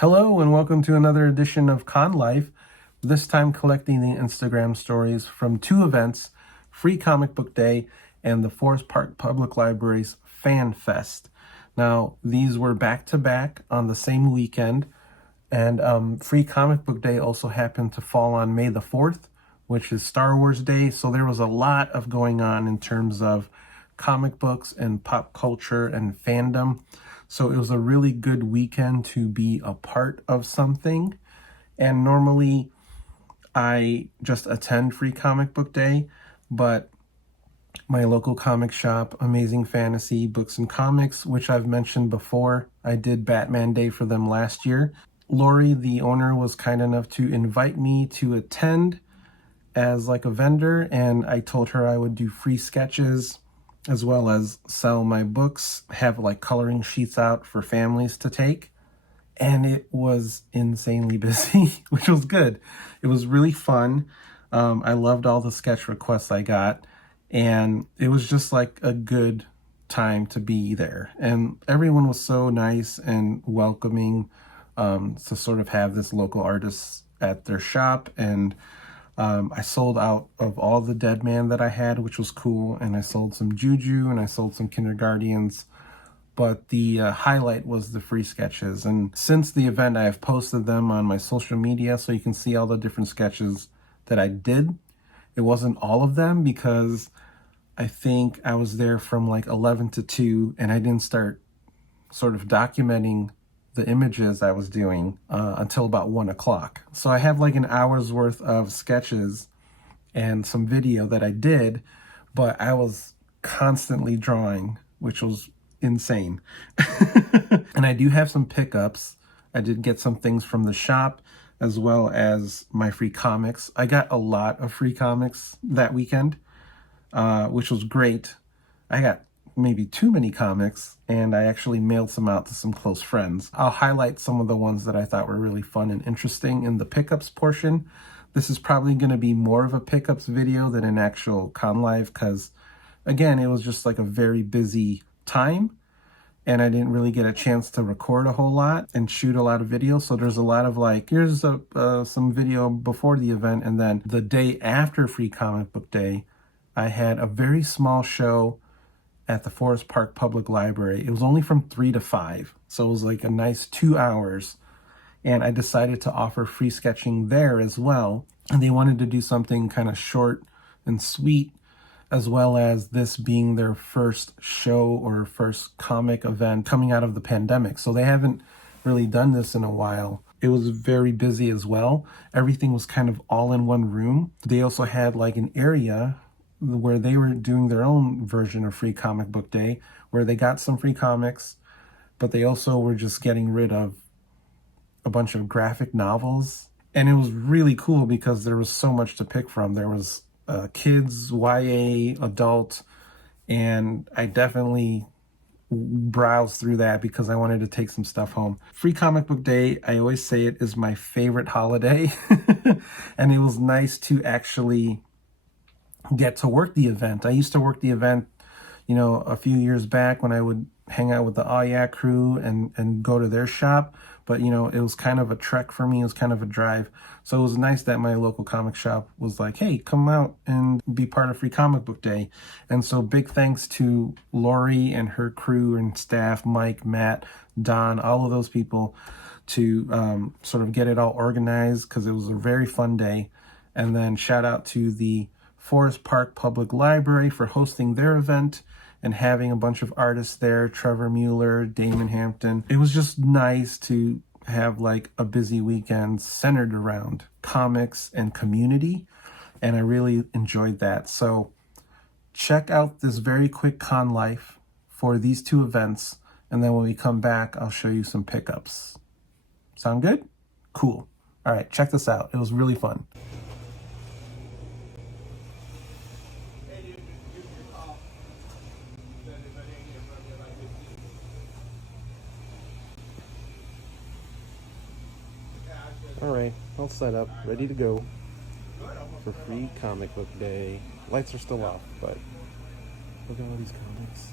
Hello and welcome to another edition of Con Life, this time collecting the Instagram stories from two events, Free Comic Book Day and the Forest Park Public Library's Fan Fest. Now, these were back-to-back on the same weekend, and Free Comic Book Day also happened to fall on May the 4th, which is Star Wars Day, so there was a lot of going on in terms of comic books and pop culture and fandom. So it was a really good weekend to be a part of something. And normally I just attend Free Comic Book Day, but my local comic shop, Amazing Fantasy Books and Comics, which I've mentioned before, I did Batman Day for them last year. Lori, the owner, was kind enough to invite me to attend as like a vendor, and I told her I would do free sketches as well as sell my books, have like coloring sheets out for families to take. And it was insanely busy, which was good. It was really fun. I loved all the sketch requests I got, and it was just like a good time to be there. And everyone was so nice and welcoming, to sort of have this local artist at their shop. And I sold out of all the Dead Man that I had, which was cool, and I sold some Juju and I sold some Kindergardians, but the highlight was the free sketches. And since the event, I have posted them on my social media so you can see all the different sketches that I did. It wasn't all of them because I think I was there from like 11 to 2, and I didn't start sort of documenting the images I was doing until about 1 o'clock. So I have like an hour's worth of sketches and some video that I did, but I was constantly drawing, which was insane. And I do have some pickups. I did get some things from the shop as well as my free comics. I got a lot of free comics that weekend, which was great. I got maybe too many comics, and I actually mailed some out to some close friends. I'll highlight some of the ones that I thought were really fun and interesting in the pickups portion. This is probably going to be more of a pickups video than an actual con live because, again, it was just like a very busy time, and I didn't really get a chance to record a whole lot and shoot a lot of video. So there's a lot of like, here's some video before the event, and then the day after Free Comic Book Day, I had a very small show at the Forest Park Public Library. It was only from 3 to 5, so it was like a nice 2 hours, and I decided to offer free sketching there as well. And they wanted to do something kind of short and sweet, as well as this being their first show or first comic event coming out of the pandemic. So they haven't really done this in a while. It was very busy as well. Everything was kind of all in one room. They also had like an area where they were doing their own version of Free Comic Book Day, where they got some free comics, but they also were just getting rid of a bunch of graphic novels. And it was really cool because there was so much to pick from. There was kids, YA, adult, and I definitely browsed through that because I wanted to take some stuff home. Free Comic Book Day, I always say it is my favorite holiday. And it was nice to actually get to work the event. I used to work the event, a few years back when I would hang out with the Oh Yeah crew and go to their shop. But, it was kind of a trek for me. It was kind of a drive. So it was nice that my local comic shop was like, hey, come out and be part of Free Comic Book Day. And so big thanks to Lori and her crew and staff, Mike, Matt, Don, all of those people to sort of get it all organized because it was a very fun day. And then shout out to the Forest Park Public Library for hosting their event and having a bunch of artists there, Trevor Mueller, Damon Hampton. It was just nice to have like a busy weekend centered around comics and community, and I really enjoyed that. So check out this very quick con life for these two events, and then when we come back, I'll show you some pickups. Sound good? Cool. All right, check this out. It was really fun. All right, all set up, ready to go for Free Comic Book Day. Lights are still off, but look at all these comics.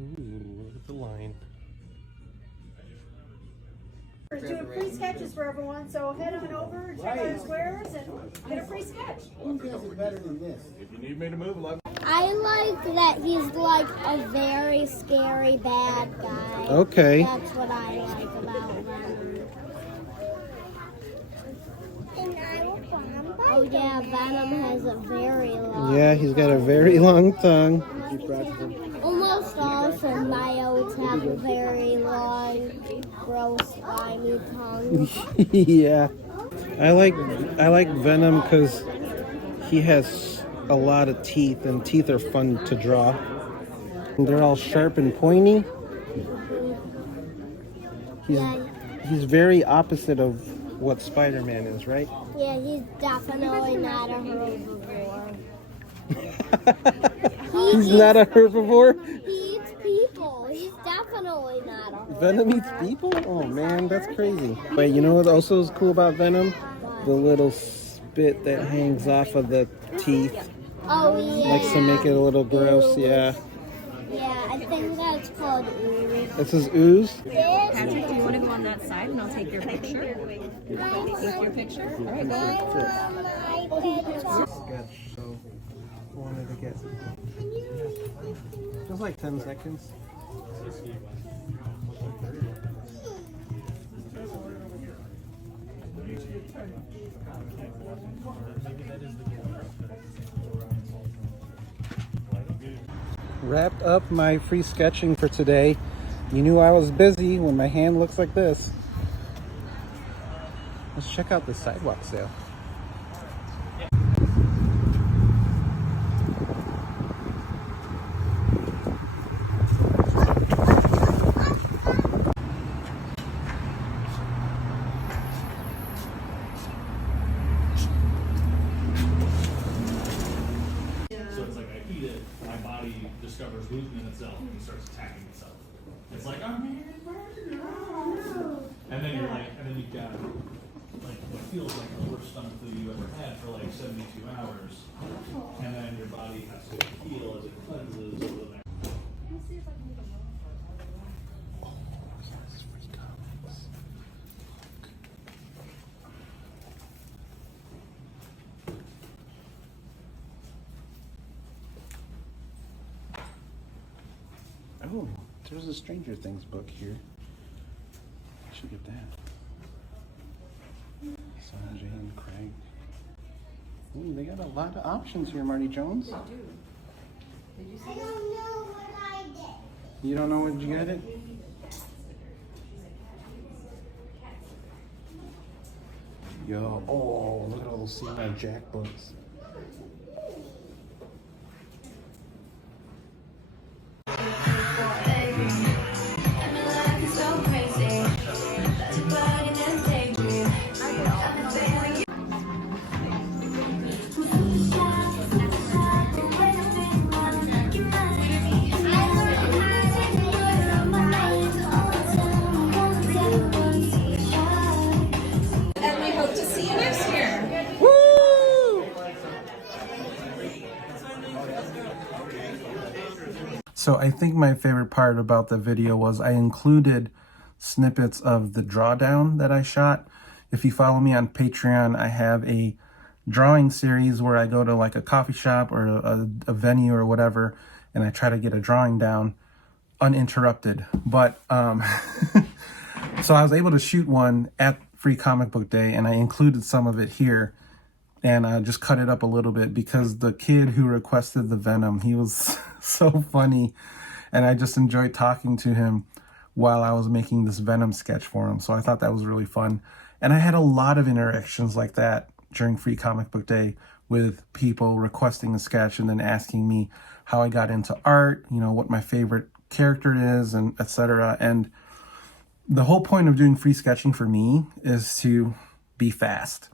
Ooh, look at the line. We're doing free sketches for everyone, so head on over, check out his wares, and get a free sketch. Who does it better than this? If you need me to move, I like that he's like a very scary bad guy. Okay. That's what I like about Venom. Oh yeah, Venom has a very long Yeah, he's got a very long tongue. Almost all symbiotes have a very long, gross, slimy tongue. Yeah. I like Venom because he has a lot of teeth, and teeth are fun to draw. And they're all sharp and pointy. He's very opposite of what Spider-Man is, right? Yeah, he's definitely not a herbivore. He's not a herbivore? He eats people. He's definitely not a herbivore. Venom eats people? Oh man, that's crazy. Wait, you know what also is cool about Venom? The little spit that hangs off of the teeth. Oh yeah. Likes to make it a little gross, yeah. Yeah, I think that's called ooze. This is ooze? Patrick, do you want to go on that side and I'll take your picture? With your picture? All right, go. Sketch, so wanted to get just like 10 seconds. Wrapped up my free sketching for today. You knew I was busy when my hand looks like this. Let's check out the sidewalk sale. So it's like I eat it, my body discovers losing itself and starts attacking itself. It's like, I'm eating burger. And then you're like, and then you've got like what feels like the worst stomach flu you ever had for like 72 hours. And then your body has to heal as it cleanses over the next. Oh, there's a Stranger Things book here. I should get that. Sanjay and Craig. Ooh, they got a lot of options here, Marty Jones. They do. I don't know what I did. You don't know what you got it? Yo, oh, look at all those C.I. Jack books. And we hope to see you next year. So I think my favorite part about the video was I included snippets of the drawdown that I shot. If you follow me on Patreon, I have a drawing series where I go to like a coffee shop or a venue or whatever, and I try to get a drawing down uninterrupted. But so I was able to shoot one at Free Comic Book Day, and I included some of it here, and I just cut it up a little bit because the kid who requested the Venom, he was so funny, and I just enjoyed talking to him while I was making this Venom sketch for him. So I thought that was really fun. And I had a lot of interactions like that during Free Comic Book Day with people requesting a sketch and then asking me how I got into art, you know, what my favorite character is, and etc. And the whole point of doing free sketching for me is to be fast.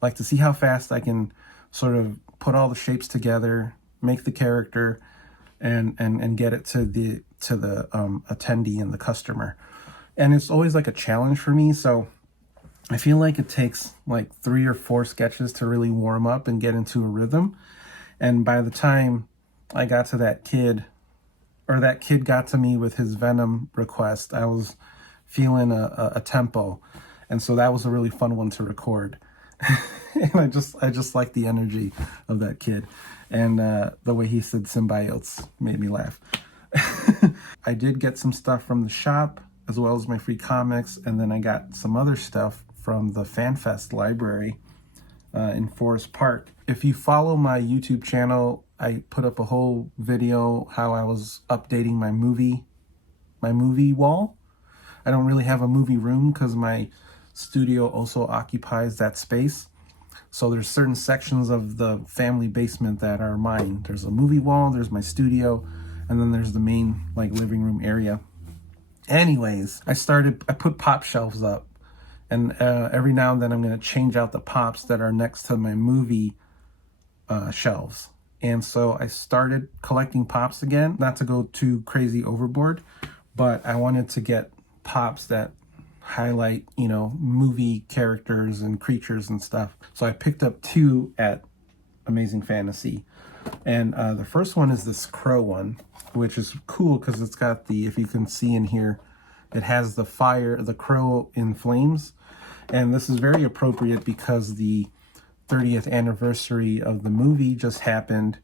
Like to see how fast I can sort of put all the shapes together, make the character, and get it to the attendee and the customer. And it's always like a challenge for me. So I feel like it takes like 3 or 4 sketches to really warm up and get into a rhythm. And by the time I got to that kid or that kid got to me with his Venom request, I was feeling a tempo. And so that was a really fun one to record. And I just like the energy of that kid. And the way he said symbiotes made me laugh. I did get some stuff from the shop, as well as my free comics. And then I got some other stuff from the FanFest library in Forest Park. If you follow my YouTube channel, I put up a whole video how I was updating my movie wall. I don't really have a movie room because my studio also occupies that space. So there's certain sections of the family basement that are mine. There's a movie wall, there's my studio, and then there's the main like living room area. Anyways, I put pop shelves up, and every now and then I'm going to change out the pops that are next to my movie shelves. And so I started collecting pops again, not to go too crazy overboard, but I wanted to get pops that highlight, you know, movie characters and creatures and stuff. So I picked up 2 at Amazing Fantasy. And the first one is this crow one, which is cool because it's got the, if you can see in here, it has the fire, the crow in flames. And this is very appropriate because the 30th anniversary of the movie just happened.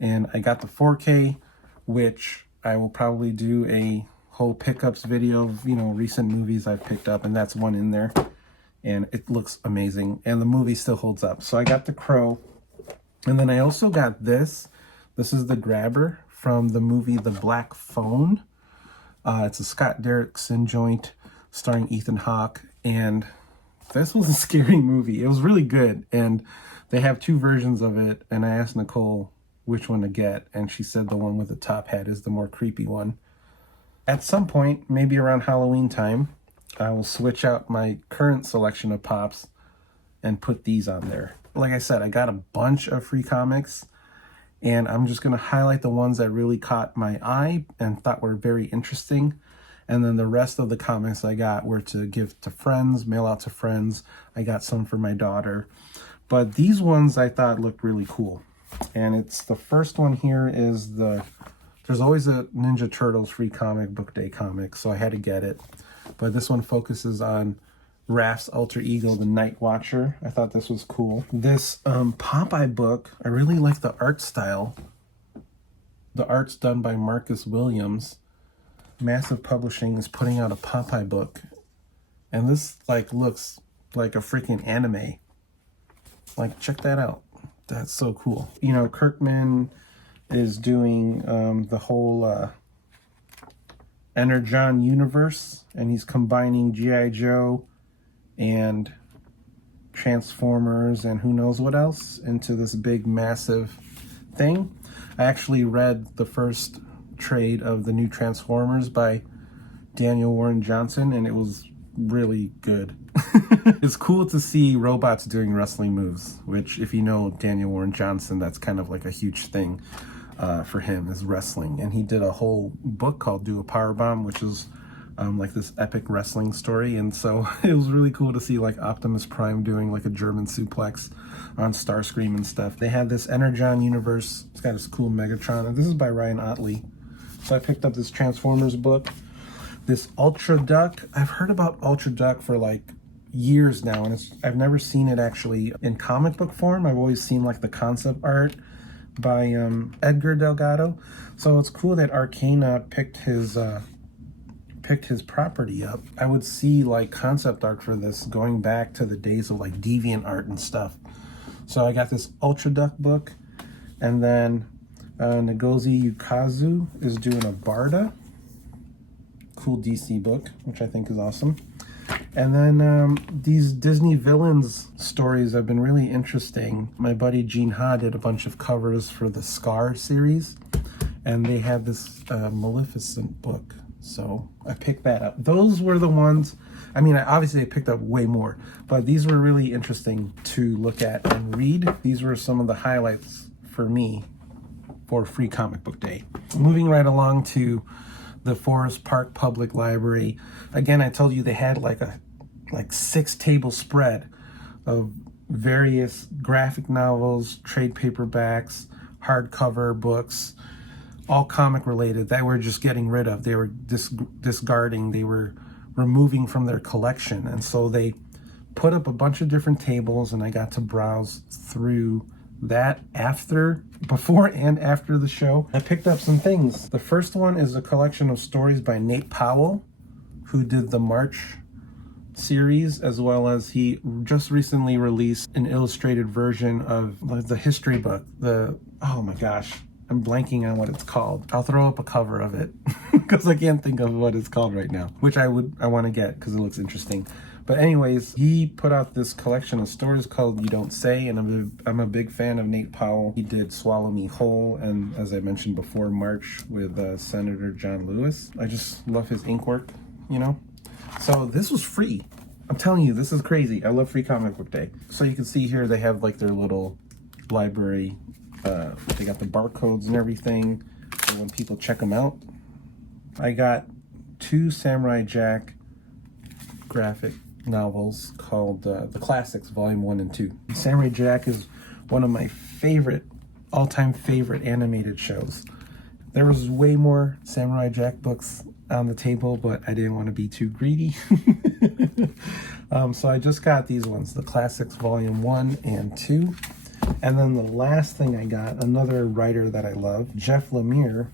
And I got the 4K, which I will probably do a whole pickups video of, you know, recent movies I've picked up, and that's one in there. And it looks amazing. And the movie still holds up. So I got the crow. And then I also got this. This is the grabber from the movie The Black Phone. It's a Scott Derrickson joint starring Ethan Hawke. And this was a scary movie. It was really good. And they have 2 versions of it. And I asked Nicole which one to get. And she said the one with the top hat is the more creepy one. At some point, maybe around Halloween time, I will switch out my current selection of pops and put these on there. Like I said, I got a bunch of free comics, and I'm just going to highlight the ones that really caught my eye and thought were very interesting. And then the rest of the comics I got were to give to friends, mail out to friends. I got some for my daughter. But these ones I thought looked really cool. And it's the first one here is there's always a Ninja Turtles free comic book day comic, so I had to get it. But this one focuses on Raph's alter ego, the Night Watcher. I thought this was cool. This Popeye book, I really like the art style. The art's done by Marcus Williams. Massive Publishing is putting out a Popeye book. And this like looks like a freaking anime. Like, check that out. That's so cool. You know, Kirkman is doing the whole Energon universe, and he's combining G.I. Joe and Transformers and who knows what else into this big massive thing. I actually read the first trade of the new Transformers by Daniel Warren Johnson, and it was really good. It's cool to see robots doing wrestling moves, which if you know Daniel Warren Johnson, that's kind of like a huge thing for him, is wrestling. And he did a whole book called Do a Powerbomb, which is like this epic wrestling story. And so it was really cool to see like Optimus Prime doing like a German suplex on Starscream and stuff. They have this Energon universe. It's got this cool Megatron. And this is by Ryan Ottley. So I picked up this Transformers book. This Ultra Duck. I've heard about Ultra Duck for like years now, and I've never seen it actually in comic book form. I've always seen like the concept art by Edgar Delgado. So it's cool that Arcana picked his property up. I would see like concept art for this going back to the days of like Deviant Art and stuff. So I got this Ultra Duck book, and then Ngozi Ukazu is doing a Barda. Cool DC book, which I think is awesome. And then these Disney villains stories have been really interesting. My buddy Gene Ha did a bunch of covers for the Scar series, and they had this Maleficent book. So I picked that up. Those were the ones, I mean, obviously I picked up way more, but these were really interesting to look at and read. These were some of the highlights for me for Free Comic Book Day. Moving right along to the Forest Park Public Library. Again, I told you they had like a 6-table spread of various graphic novels, trade paperbacks, hardcover books, all comic related that we're just getting rid of. They were discarding, they were removing from their collection. And so they put up a bunch of different tables, and I got to browse through that before and after the show. I picked up some things. The first one is a collection of stories by Nate Powell, who did the March series, as well as he just recently released an illustrated version of the history book. Oh my gosh, I'm blanking on what it's called. I'll throw up a cover of it because I can't think of what it's called right now, which I want to get because it looks interesting. But anyways, he put out this collection of stories called You Don't Say, and I'm a big fan of Nate Powell. He did Swallow Me Whole, and as I mentioned before, March with Senator John Lewis. I just love his ink work, you know? So this was free. I'm telling you, this is crazy. I love Free Comic Book Day. So you can see here they have like their little library. They got the barcodes and everything for when people check them out. I got 2 Samurai Jack graphic novels called The Classics, Volume 1 and 2. Samurai Jack is one of my all-time favorite animated shows. There was way more Samurai Jack books on the table, but I didn't want to be too greedy. So I just got these ones, The Classics, Volume 1 and 2. And then the last thing I got, another writer that I love, Jeff Lemire,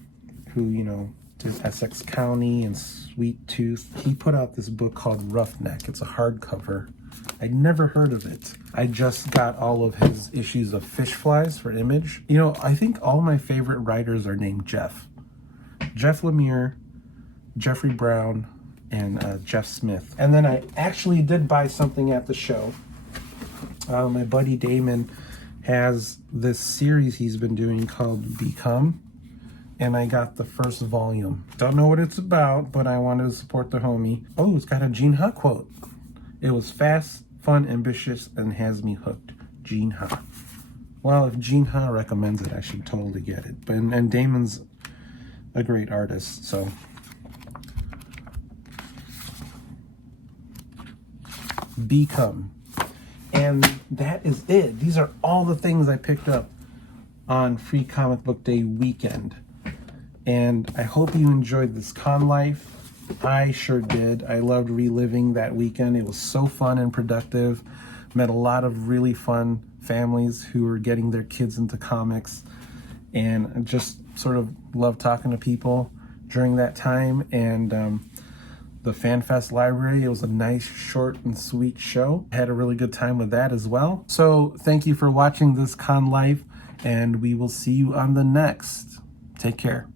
who, you know, did Essex County and Sweet Tooth. He put out this book called Roughneck. It's a hardcover. I'd never heard of it. I just got all of his issues of Fish Flies for Image. You know, I think all my favorite writers are named Jeff. Jeff Lemire, Jeffrey Brown, and Jeff Smith. And then I actually did buy something at the show. My buddy Damon has this series he's been doing called Become, and I got the first volume. Don't know what it's about, but I wanted to support the homie. Oh, it's got a Gene Ha quote. It was fast, fun, ambitious, and has me hooked. Gene Ha. Well, if Gene Ha recommends it, I should totally get it. And Damon's a great artist, so. Become. And that is it. These are all the things I picked up on Free Comic Book Day weekend. And I hope you enjoyed this con life. I sure did. I loved reliving that weekend. It was so fun and productive. Met a lot of really fun families who were getting their kids into comics. And I just sort of loved talking to people during that time. And the FanFest library, it was a nice, short, and sweet show. I had a really good time with that as well. So thank you for watching this con life, and we will see you on the next. Take care.